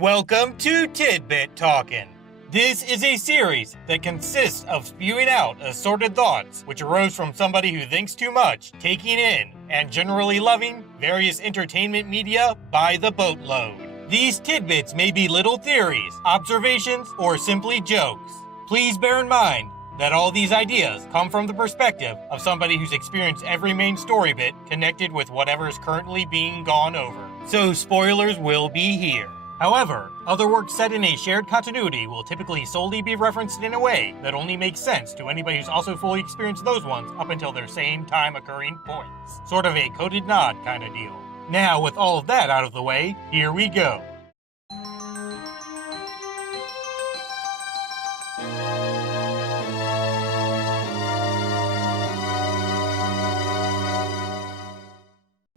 Welcome to Tidbit Talkin. This is a series that consists of spewing out assorted thoughts which arose from somebody who thinks too much, taking in, and generally loving various entertainment media by the boatload. These tidbits may be little theories, observations, or simply jokes. Please bear in mind that all these ideas come from the perspective of somebody who's experienced every main story bit connected with whatever is currently being gone over. So spoilers will be here. However, other works set in a shared continuity will typically solely be referenced in a way that only makes sense to anybody who's also fully experienced those ones up until their same time occurring points. Sort of a coded nod kind of deal. Now, with all of that out of the way, here we go.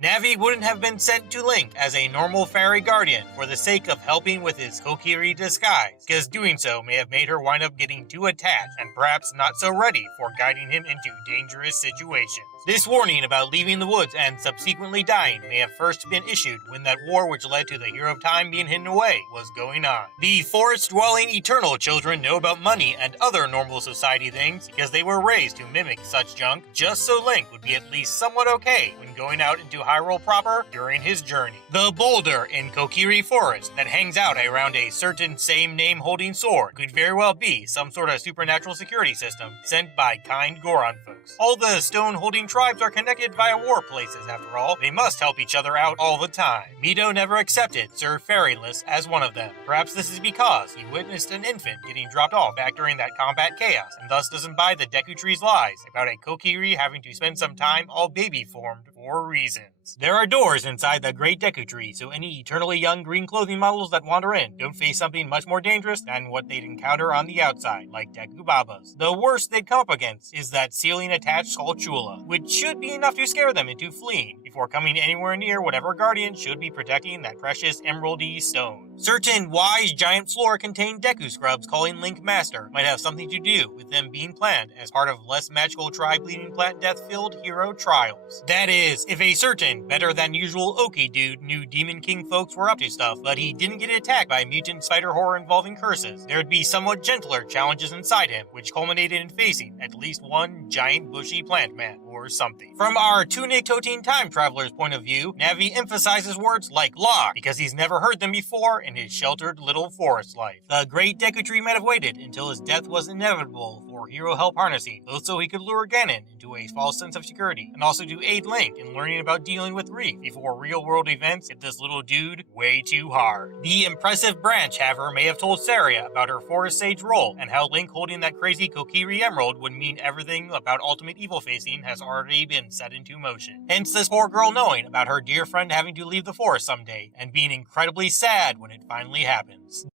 Navi wouldn't have been sent to Link as a normal fairy guardian for the sake of helping with his Kokiri disguise, because doing so may have made her wind up getting too attached and perhaps not so ready for guiding him into dangerous situations. This warning about leaving the woods and subsequently dying may have first been issued when that war which led to the Hero of Time being hidden away was going on. The forest-dwelling Eternal children know about money and other normal society things because they were raised to mimic such junk just so Link would be at least somewhat okay when going out into Hyrule proper during his journey. The boulder in Kokiri Forest that hangs out around a certain same name holding sword could very well be some sort of supernatural security system sent by kind Goron folks. All the stone holding tribes are connected via war places after all. They must help each other out all the time. Mito never accepted Sir Fairyless as one of them. Perhaps this is because he witnessed an infant getting dropped off back during that combat chaos and thus doesn't buy the Deku Tree's lies about a Kokiri having to spend some time all baby formed for reasons. There are doors inside the Great Deku Tree, so any eternally young green clothing models that wander in don't face something much more dangerous than what they'd encounter on the outside, like Deku Babas. The worst they'd come up against is that ceiling-attached Skulltula, which should be enough to scare them into fleeing before coming anywhere near whatever guardian should be protecting that precious emeraldy stone. Certain wise giant floor-contained Deku scrubs calling Link Master might have something to do with them being planned as part of less magical tri-bleeding plant death-filled hero trials. That is, if a certain better than usual Oki dude knew Demon King folks were up to stuff, but he didn't get attacked by mutant spider horror involving curses, there'd be somewhat gentler challenges inside him, which culminated in facing at least one giant bushy plant man or something. From our Tunic toting time traveler's point of view, Navi emphasizes words like lock because he's never heard them before in his sheltered little forest life. The Great Deku Tree might have waited until his death was inevitable for hero help harnessing, both so he could lure Ganon into a false sense of security, and also to aid Link in learning about dealing with grief before real-world events hit this little dude way too hard. The impressive branch haver may have told Saria about her Forest Sage role and how Link holding that crazy Kokiri Emerald would mean everything about ultimate evil facing has already been set into motion. Hence this poor girl knowing about her dear friend having to leave the forest someday and being incredibly sad when it finally happens.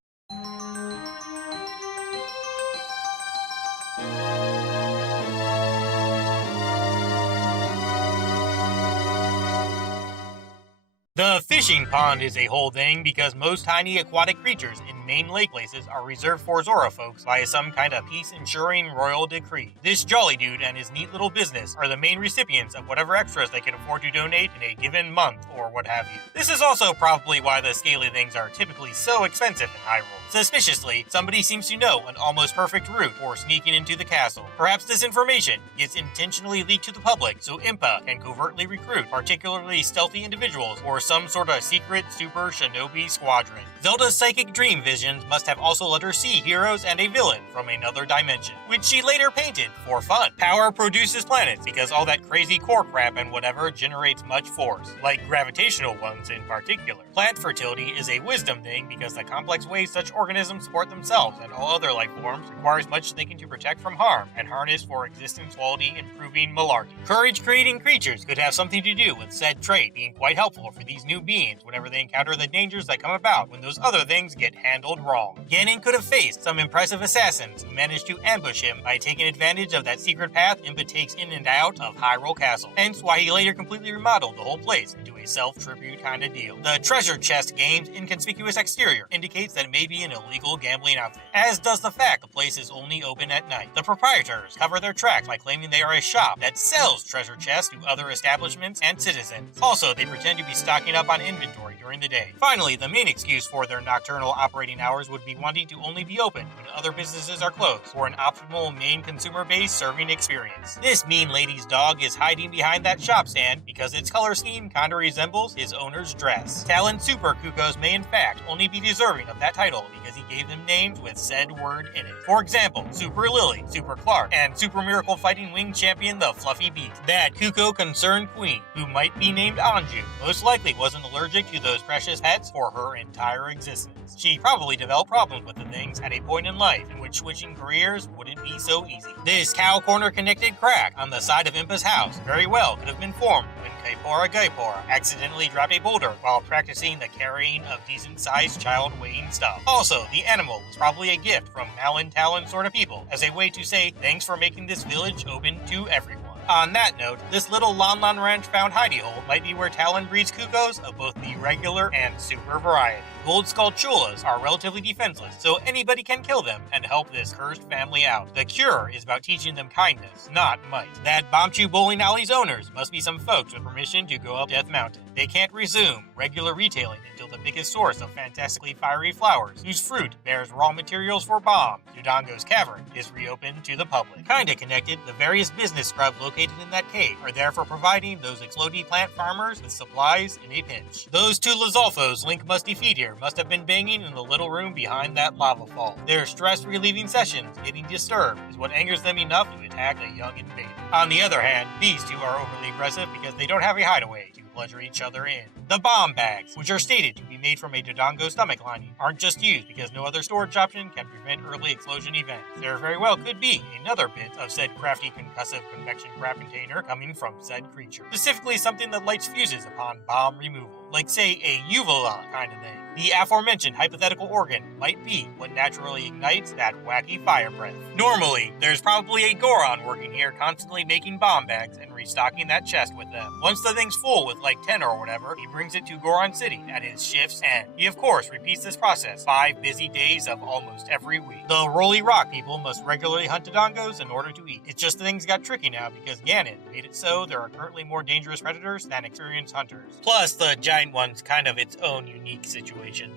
The fishing pond is a whole thing because most tiny aquatic creatures in main lake places are reserved for Zora folks via some kind of peace-ensuring royal decree. This jolly dude and his neat little business are the main recipients of whatever extras they can afford to donate in a given month or what have you. This is also probably why the scaly things are typically so expensive in Hyrule. Suspiciously, somebody seems to know an almost perfect route for sneaking into the castle. Perhaps this information gets intentionally leaked to the public so Impa can covertly recruit particularly stealthy individuals or some sort of secret super shinobi squadron. Zelda's psychic dream visions must have also let her see heroes and a villain from another dimension, which she later painted for fun. Power produces planets because all that crazy core crap and whatever generates much force, like gravitational ones in particular. Plant fertility is a wisdom thing because the complex ways such organisms support themselves and all other life forms requires much thinking to protect from harm and harness for existence quality improving malarkey. Courage-creating creatures could have something to do with said trait being quite helpful for these new beings whenever they encounter the dangers that come about when those other things get handled wrong. Ganon could have faced some impressive assassins who managed to ambush him by taking advantage of that secret path Impa takes in and out of Hyrule Castle, hence why he later completely remodeled the whole place into a self-tribute kind of deal. The treasure chest game's inconspicuous exterior indicates that it may be an illegal gambling outfit, as does the fact the place is only open at night. The proprietors cover their tracks by claiming they are a shop that sells treasure chests to other establishments and citizens. Also, they pretend to be stocking up on inventory during during the day. Finally, the main excuse for their nocturnal operating hours would be wanting to only be open when other businesses are closed for an optimal main consumer-based serving experience. This mean lady's dog is hiding behind that shop stand because its color scheme kinda resembles his owner's dress. Talon Super Cuckoos may in fact only be deserving of that title because he gave them names with said word in it. For example, Super Lily, Super Clark, and Super Miracle Fighting Wing Champion the Fluffy Beast. That Cuckoo Concerned Queen, who might be named Anju, most likely wasn't allergic to those precious pets for her entire existence. She probably developed problems with the things at a point in life in which switching careers wouldn't be so easy. This cow corner connected crack on the side of Impa's house very well could have been formed when Gaipora accidentally dropped a boulder while practicing the carrying of decent-sized child weighing stuff. Also, the animal was probably a gift from Malin Talon sort of people, as a way to say thanks for making this village open to everyone. On that note, this little Lon Lon Ranch found hidey hole might be where Talon breeds cuckoos of both the regular and super variety. Gold Skull Chulas are relatively defenseless, so anybody can kill them and help this cursed family out. The cure is about teaching them kindness, not might. That Bombchu Bowling Alley's owners must be some folks with permission to go up Death Mountain. They can't resume regular retailing until the biggest source of fantastically fiery flowers, whose fruit bears raw materials for bombs, Dodongo's Cavern, is reopened to the public. Kinda connected, the various business scrubs located in that cave are there for providing those explodey plant farmers with supplies in a pinch. Those two Lizolfos Link must defeat here must have been banging in the little room behind that lava fall. Their stress-relieving sessions getting disturbed is what angers them enough to attack a young invader. On the other hand, these two are overly aggressive because they don't have a hideaway to pleasure each other in. The bomb bags, which are stated to be made from a Dodongo stomach lining, aren't just used because no other storage option can prevent early explosion events. There very well could be another bit of said crafty concussive convection crap container coming from said creature. Specifically something that lights fuses upon bomb removal. Like say a Uvula kind of thing. The aforementioned hypothetical organ might be what naturally ignites that wacky fire breath. Normally, there's probably a Goron working here constantly making bomb bags and restocking that chest with them. Once the thing's full with like 10 or whatever, he brings it to Goron City at his shift's end. He of course repeats this process 5 busy days of almost every week. The Rolly Rock people must regularly hunt Dodongos in order to eat. It's just the things got tricky now because Ganon made it so there are currently more dangerous predators than experienced hunters. Plus, the giant one's kind of its own unique situation.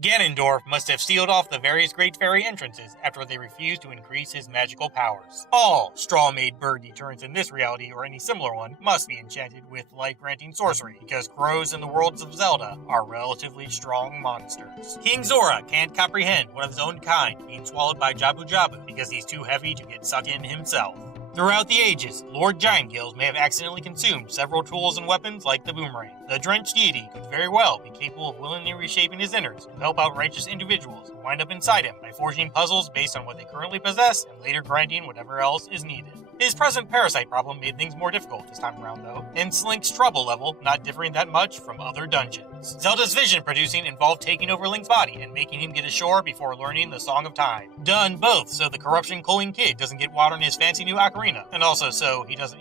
Ganondorf must have sealed off the various Great Fairy entrances after they refused to increase his magical powers. All straw-made bird deterrents in this reality or any similar one must be enchanted with life-granting sorcery, because crows in the worlds of Zelda are relatively strong monsters. King Zora can't comprehend one of his own kind being swallowed by Jabu Jabu because he's too heavy to get sucked in himself. Throughout the ages, Lord Giantgills may have accidentally consumed several tools and weapons like the boomerang. The drenched deity could very well be capable of willingly reshaping his innards to help out righteous individuals who wind up inside him by forging puzzles based on what they currently possess and later grinding whatever else is needed. His present parasite problem made things more difficult this time around though, hence Link's trouble level not differing that much from other dungeons. Zelda's vision producing involved taking over Link's body and making him get ashore before learning the Song of Time. Done both so the corruption-culling kid doesn't get water in his fancy new ocarina, and also so he doesn't,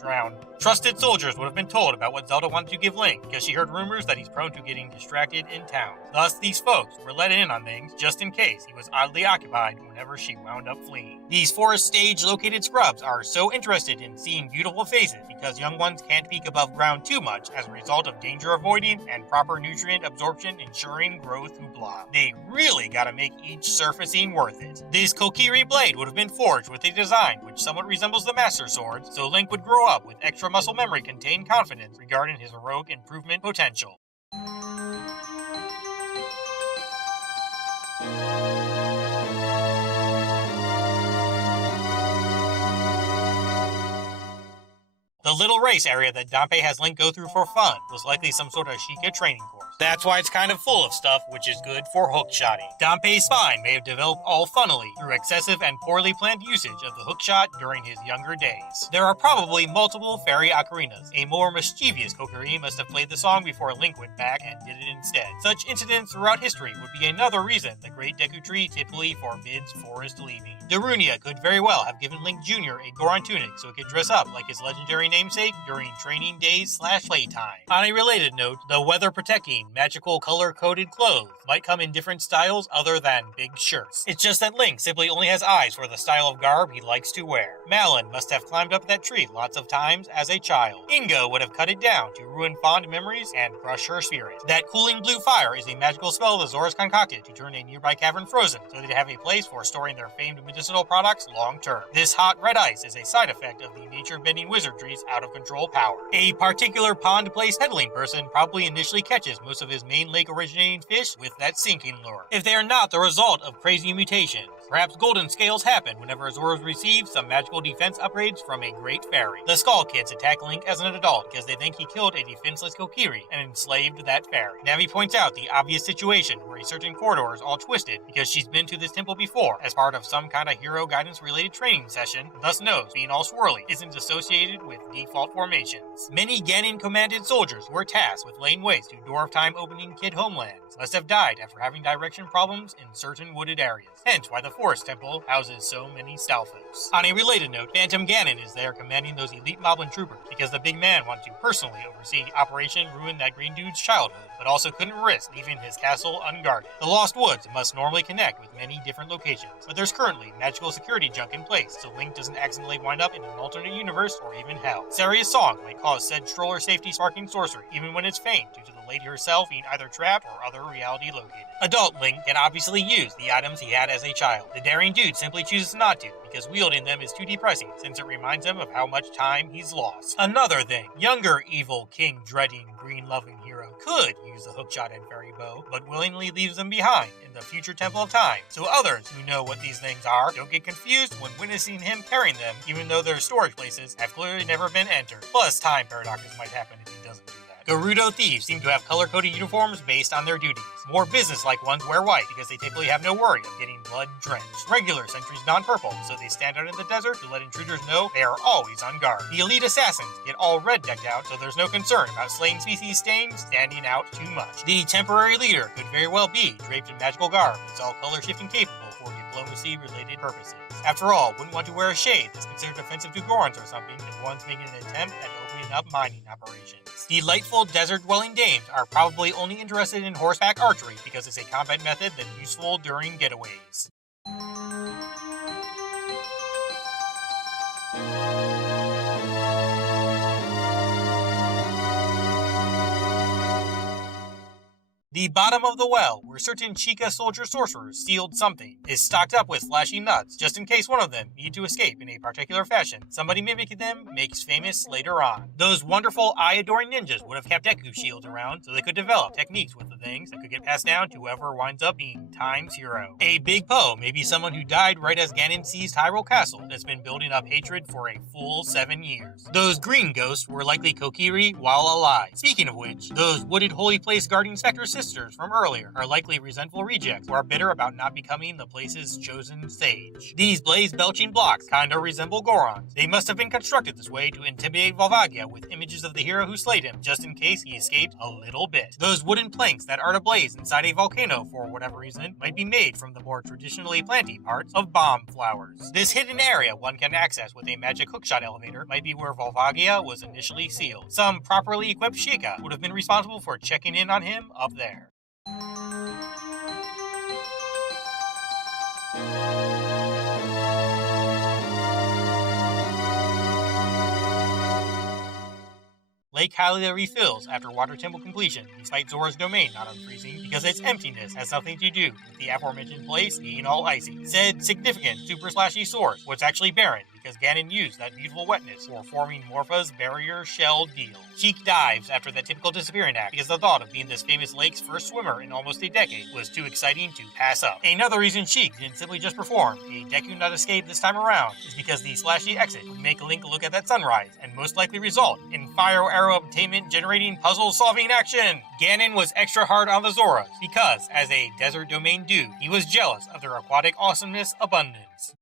drown. Trusted soldiers would have been told about what Zelda wanted to give Link because she heard rumors that he's prone to getting distracted in town. Thus, these folks were let in on things just in case he was oddly occupied whenever she wound up fleeing. These forest stage located scrubs are so interested in seeing beautiful faces because young ones can't peek above ground too much as a result of danger avoiding and proper nutrient absorption ensuring growth hoopla. They really gotta make each surfacing worth it. This Kokiri Blade would have been forged with a design which somewhat resembles the Master Sword, so Link would grow up with extra muscle memory contained confidence regarding his heroic improvement potential. The little race area that Dampé has Link go through for fun was likely some sort of Sheikah training course. That's why it's kind of full of stuff, which is good for hookshotting. Dampé's spine may have developed all funnily through excessive and poorly planned usage of the hookshot during his younger days. There are probably multiple fairy ocarinas. A more mischievous Kokiri must have played the song before Link went back and did it instead. Such incidents throughout history would be another reason the Great Deku Tree typically forbids forest leaving. Darunia could very well have given Link Jr. a Goron tunic so he could dress up like his legendary namesake during training days / playtime. On a related note, the weather protecting magical color-coded clothes might come in different styles other than big shirts. It's just that Link simply only has eyes for the style of garb he likes to wear. Malon must have climbed up that tree lots of times as a child. Ingo would have cut it down to ruin fond memories and crush her spirit. That cooling blue fire is a magical spell the Zoras concocted to turn a nearby cavern frozen, so they'd have a place for storing their famed medicinal products long term. This hot red ice is a side effect of the nature-bending wizardry's out-of-control power. A particular pond-placed headling person probably initially catches most of his main lake-originating fish with that sinking lure. If they are not the result of crazy mutations, perhaps golden scales happen whenever Zoras receive some magical defense upgrades from a great fairy. The Skull Kids attack Link as an adult because they think he killed a defenseless Kokiri and enslaved that fairy. Navi points out the obvious situation where a certain corridor is all twisted because she's been to this temple before as part of some kind of hero guidance related training session, and thus knows being all swirly isn't associated with default formations. Many Ganon commanded soldiers who were tasked with laying waste to Door of Time opening kid homelands must have died after having direction problems in certain wooded areas, hence why the Forest Temple houses so many Stalfos. On a related note, Phantom Ganon is there commanding those elite Moblin troopers because the big man wants to personally oversee Operation Ruin That Green Dude's childhood, but also couldn't risk leaving his castle unguarded. The Lost Woods must normally connect with many different locations, but there's currently magical security junk in place, so Link doesn't accidentally wind up in an alternate universe or even hell. Saria's song might cause said stroller safety sparking sorcery, even when it's feigned due to the lady herself being either trapped or other reality located. Adult Link can obviously use the items he had as a child. The daring dude simply chooses not to, because wielding them is too depressing since it reminds him of how much time he's lost. Another thing, younger evil king-dreading green-loving hero could use the hookshot and fairy bow, but willingly leaves them behind in the future Temple of Time, so others who know what these things are don't get confused when witnessing him carrying them, even though their storage places have clearly never been entered. Plus, time paradoxes might happen if he doesn't do that. Gerudo thieves seem to have color-coded uniforms based on their duties. More business-like ones wear white because they typically have no worry of getting blood-drenched. Regular sentries don purple, so they stand out in the desert to let intruders know they are always on guard. The elite assassins get all red decked out, so there's no concern about slain species stains standing out too much. The temporary leader could very well be draped in magical garb that's all color-shifting capable for diplomacy-related purposes. After all, wouldn't want to wear a shade that's considered offensive to Gorons or something if one's making an attempt at opening up mining operations. Delightful desert-dwelling dames are probably only interested in horseback archery because it's a combat method that's useful during getaways. The bottom of the well, where certain Chica soldier sorcerers sealed something, is stocked up with flashy nuts, just in case one of them need to escape in a particular fashion. Somebody mimicking them makes famous later on. Those wonderful eye-adoring ninjas would have kept Deku shields around, so they could develop techniques with the things that could get passed down to whoever winds up being Time's hero. A big Poe may be someone who died right as Ganon seized Hyrule Castle that's been building up hatred for a full 7 years. Those green ghosts were likely Kokiri while alive. Speaking of which, those wooded holy place guarding Spectre sisters from earlier are likely resentful rejects who are bitter about not becoming the place's chosen sage. These blaze-belching blocks kinda resemble Gorons. They must have been constructed this way to intimidate Volvagia with images of the hero who slayed him, just in case he escaped a little bit. Those wooden planks that are ablaze inside a volcano for whatever reason might be made from the more traditionally planty parts of bomb flowers. This hidden area one can access with a magic hookshot elevator might be where Volvagia was initially sealed. Some properly equipped Sheikah would have been responsible for checking in on him up there. Lake Hylia refills after Water Temple completion, despite Zora's domain not unfreezing, because its emptiness has something to do with the aforementioned place being all icy. Said significant super slashy source was actually barren, because Ganon used that beautiful wetness for forming Morpha's barrier shell deal. Sheik dives after that typical disappearing act because the thought of being this famous lake's first swimmer in almost a decade was too exciting to pass up. Another reason Sheik didn't simply just perform a Deku not escape this time around is because the slashy exit would make Link look at that sunrise and most likely result in fire arrow obtainment generating puzzle solving action. Ganon was extra hard on the Zoras because, as a desert domain dude, he was jealous of their aquatic awesomeness abundance.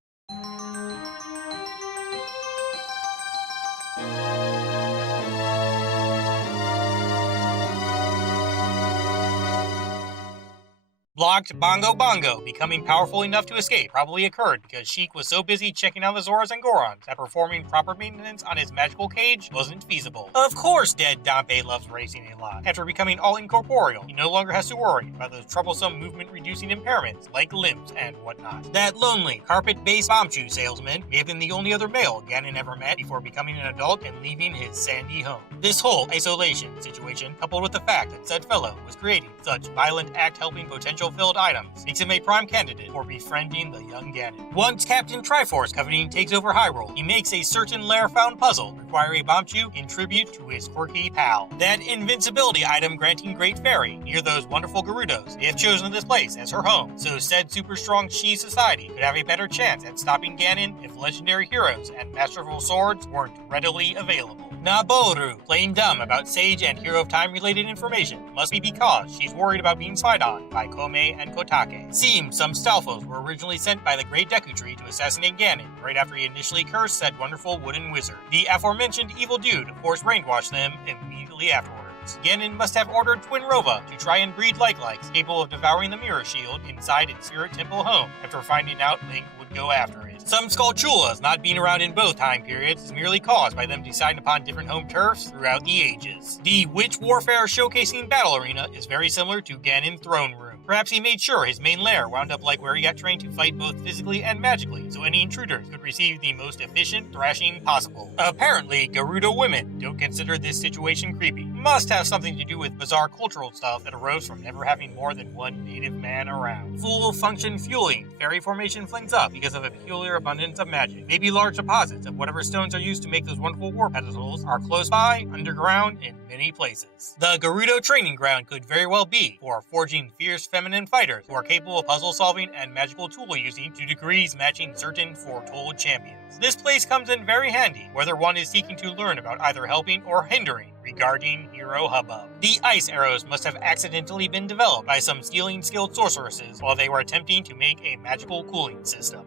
shocked Bongo Bongo becoming powerful enough to escape probably occurred because Sheik was so busy checking on the Zoras and Gorons that performing proper maintenance on his magical cage wasn't feasible. Of course dead Dompe loves racing a lot. After becoming all incorporeal, he no longer has to worry about those troublesome movement-reducing impairments like limbs and whatnot. That lonely, carpet-based bombchu salesman may have been the only other male Ganon ever met before becoming an adult and leaving his sandy home. This whole isolation situation, coupled with the fact that said fellow was creating such violent act-helping potential-filled items, makes him a prime candidate for befriending the young Ganon. Once Captain Triforce Coveting takes over Hyrule, he makes a certain lair-found puzzle require a bombchu in tribute to his quirky pal. That invincibility item granting Great Fairy near those wonderful Gerudos may have chosen this place as her home, so said super-strong Shi society could have a better chance at stopping Ganon if legendary heroes and masterful swords weren't readily available. Naboru, playing dumb about Sage and Hero of Time related information, must be because she's worried about being spied on by Kome and Kotake. Seems some Stalfos were originally sent by the Great Deku Tree to assassinate Ganon, right after he initially cursed said wonderful wooden wizard. The aforementioned evil dude, of course, brainwashed them immediately afterwards. Ganon must have ordered Twin Rova to try and breed like-likes capable of devouring the Mirror Shield inside its Spirit Temple home after finding out Link would go after it. Some Skulltulas not being around in both time periods is merely caused by them deciding upon different home turfs throughout the ages. The Witch Warfare showcasing battle arena is very similar to Ganon Throne Room. Perhaps he made sure his main lair wound up like where he got trained to fight both physically and magically, so any intruders could receive the most efficient thrashing possible. Apparently, Gerudo women don't consider this situation creepy. Must have something to do with bizarre cultural stuff that arose from never having more than one native man around. Full function fueling, fairy formation flings up because of a peculiar abundance of magic. Maybe large deposits of whatever stones are used to make those wonderful war pedestals are close by, underground, in many places. The Gerudo training ground could very well be for forging fierce feminine fighters who are capable of puzzle solving and magical tool using to degrees matching certain foretold champions. This place comes in very handy, whether one is seeking to learn about either helping or hindering regarding hero hubbub. The ice arrows must have accidentally been developed by some stealing skilled sorceresses while they were attempting to make a magical cooling system.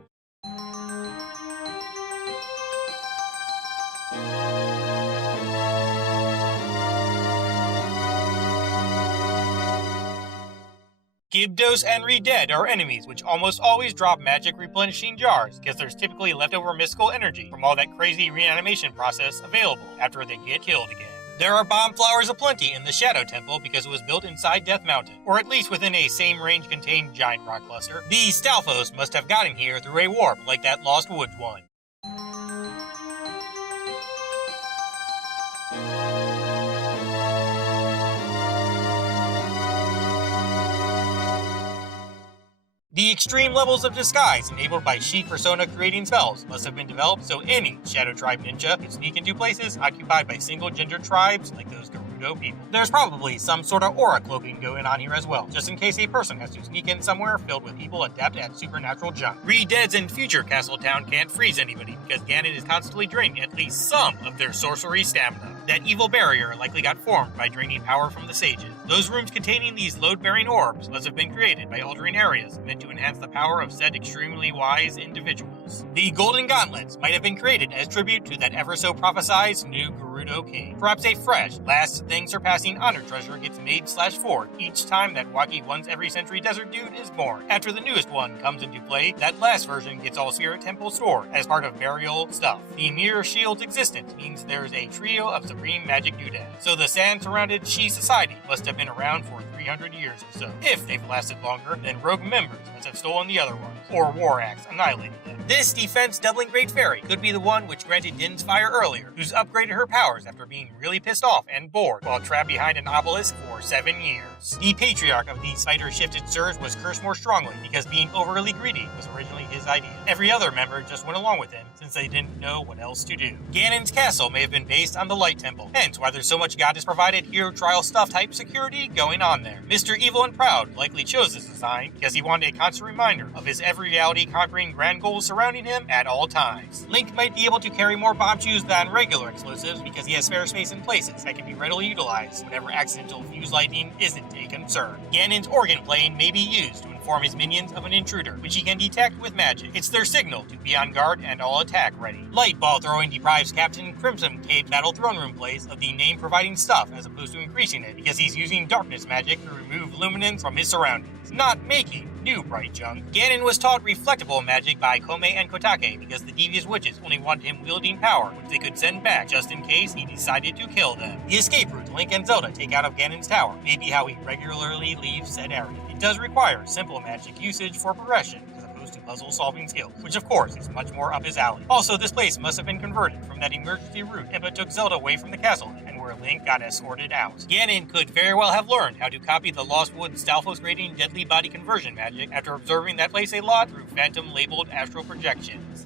Gibdos and Redead are enemies which almost always drop magic replenishing jars because there's typically leftover mystical energy from all that crazy reanimation process available after they get killed again. There are bomb flowers aplenty in the Shadow Temple because it was built inside Death Mountain, or at least within a same range contained giant rock cluster. These Stalfos must have gotten here through a warp like that Lost Woods one. The extreme levels of disguise enabled by Sheik persona creating spells must have been developed so any Shadow Tribe ninja could sneak into places occupied by single gender tribes like those Gerudo people. There's probably some sort of aura cloaking going on here as well, just in case a person has to sneak in somewhere filled with people adept at supernatural junk. Redeads in future Castle Town can't freeze anybody because Ganon is constantly draining at least some of their sorcery stamina. That evil barrier likely got formed by draining power from the sages. Those rooms containing these load-bearing orbs must have been created by altering areas meant to enhance the power of said extremely wise individuals. The Golden Gauntlets might have been created as tribute to that ever-so-prophesized new Gerudo king. Perhaps a fresh, last-thing-surpassing honor treasure gets made/forged each time that wacky once-every-century desert dude is born. After the newest one comes into play, that last version gets all Spirit Temple stored as part of burial stuff. The Mirror Shield's existence means there's a trio of supreme magic doodads, so the sand-surrounded Shi society must have been around for 300 years or so. If they've lasted longer, then rogue members must have stolen the other ones, or War Axe annihilated them. This defense-doubling Great Fairy could be the one which granted Din's fire earlier, who's upgraded her powers after being really pissed off and bored while trapped behind an obelisk for 7 years. The patriarch of the spider-shifted Surge was cursed more strongly because being overly greedy was originally his idea. Every other member just went along with him since they didn't know what else to do. Ganon's castle may have been based on the Light Temple, hence why there's so much goddess-provided hero trial stuff type security going on there. Mr. Evil and Proud likely chose this design because he wanted a constant reminder of his every reality conquering grand goals surrounding him at all times. Link might be able to carry more bombchus than regular explosives because he has spare space in places that can be readily utilized whenever accidental fuse lightning isn't a concern. Ganon's organ playing may be used to inform his minions of an intruder, which he can detect with magic. It's their signal to be on guard and all attack ready. Light ball throwing deprives Captain Crimson Cade's Battle Throne Room plays of the name-providing stuff as opposed to increasing it, because he's using darkness magic to remove luminance from his surroundings, not making new bright junk. Ganon was taught reflectable magic by Kome and Kotake because the devious witches only wanted him wielding power, which they could send back just in case he decided to kill them. The escape route Link and Zelda take out of Ganon's tower may be how he regularly leaves said area. It does require simple magic usage for progression, as opposed to puzzle-solving skills, which of course is much more up his alley. Also, this place must have been converted from that emergency route Impa took Zelda away from the castle, and where Link got escorted out. Ganon could very well have learned how to copy the Lost Woods Stalfos grading deadly body conversion magic after observing that place a lot through phantom-labeled astral projections.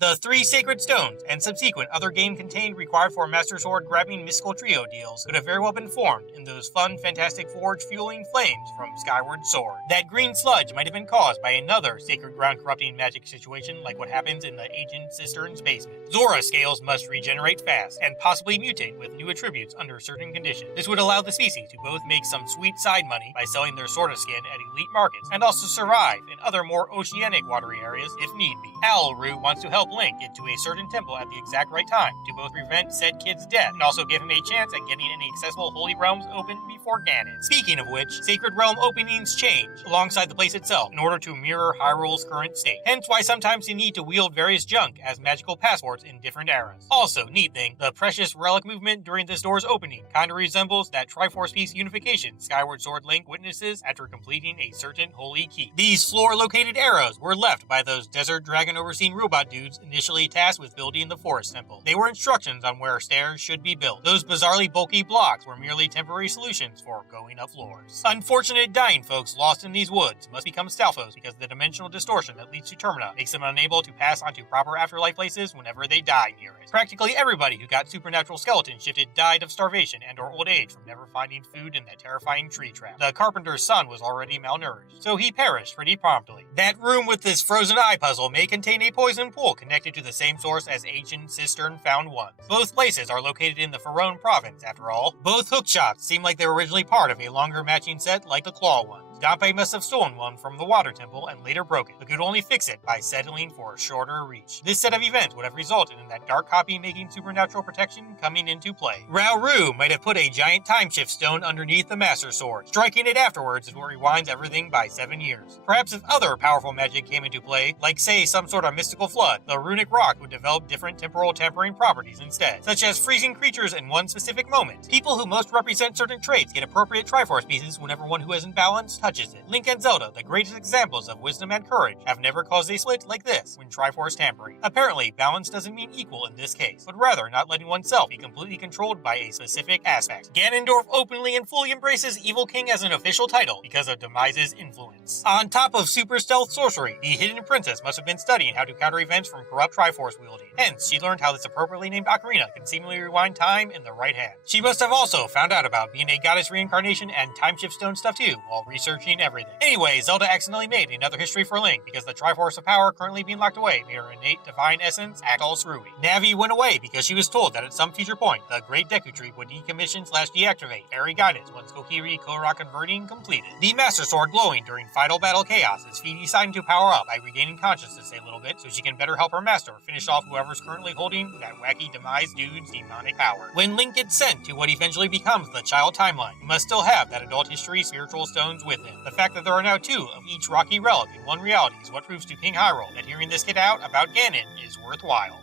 The 3 Sacred Stones and subsequent other game-contained required for Master Sword grabbing mystical trio deals could have very well been formed in those fun, fantastic forge-fueling flames from Skyward Sword. That green sludge might have been caused by another sacred ground corrupting magic situation like what happens in the Ancient Cistern's basement. Zora scales must regenerate fast and possibly mutate with new attributes under certain conditions. This would allow the species to both make some sweet side money by selling their Sorta skin at elite markets and also survive in other more oceanic watery areas if need be. Owlroo wants to help Link get to a certain temple at the exact right time to both prevent said kid's death and also give him a chance at getting any accessible holy realms open before Ganon. Speaking of which, sacred realm openings change alongside the place itself in order to mirror Hyrule's current state. Hence why sometimes you need to wield various junk as magical passports in different eras. Also, neat thing, the precious relic movement during this door's opening kinda resembles that Triforce piece unification Skyward Sword Link witnesses after completing a certain holy key. These floor-located arrows were left by those desert dragon overseen robot dudes initially tasked with building the forest temple. They were instructions on where stairs should be built. Those bizarrely bulky blocks were merely temporary solutions for going up floors. Unfortunate dying folks lost in these woods must become Stalfos because the dimensional distortion that leads to Termina makes them unable to pass onto proper afterlife places whenever they die near it. Practically everybody who got supernatural skeleton shifted died of starvation and or old age from never finding food in that terrifying tree trap. The carpenter's son was already malnourished, so he perished pretty promptly. That room with this frozen eye puzzle may contain a poison pool connected to the same source as Ancient Cistern found once. Both places are located in the Faron province, after all. Both hook shots seem like they were originally part of a longer matching set like the claw one. Dampé must have stolen one from the water temple and later broke it, but could only fix it by settling for a shorter reach. This set of events would have resulted in that dark copy making supernatural protection coming into play. Rauru might have put a giant time shift stone underneath the Master Sword. Striking it afterwards is what rewinds everything by 7 years. Perhaps if other powerful magic came into play, like say some sort of mystical flood, the runic rock would develop different temporal tampering properties instead, such as freezing creatures in one specific moment. People who most represent certain traits get appropriate Triforce pieces whenever one who isn't balanced touches it. Link and Zelda, the greatest examples of wisdom and courage, have never caused a split like this when Triforce tampering. Apparently, balance doesn't mean equal in this case, but rather not letting oneself be completely controlled by a specific aspect. Ganondorf openly and fully embraces Evil King as an official title because of Demise's influence. On top of super stealth sorcery, the Hidden Princess must have been studying how to counter events from corrupt Triforce wielding. Hence, she learned how this appropriately named Ocarina can seemingly rewind time in the right hand. She must have also found out about being a goddess reincarnation and time shift stone stuff too, while researching everything. Anyway, Zelda accidentally made another history for Link because the Triforce of Power currently being locked away made her innate divine essence act all screwy. Navi went away because she was told that at some future point, the Great Deku Tree would decommission/deactivate Fairy Guidance once Kokiri Korra converting completed. The Master Sword glowing during final battle chaos is Fi deciding to power up by regaining consciousness a little bit so she can better help her master finish off whoever's currently holding that wacky Demise dude's demonic power. When Link gets sent to what eventually becomes the child timeline, he must still have that adult history spiritual stones with him. The fact that there are now 2 of each rocky relic in one reality is what proves to King Hyrule that hearing this kid out about Ganon is worthwhile.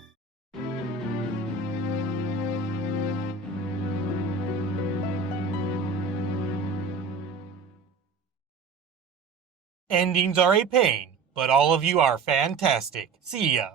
Endings are a pain, but all of you are fantastic. See ya.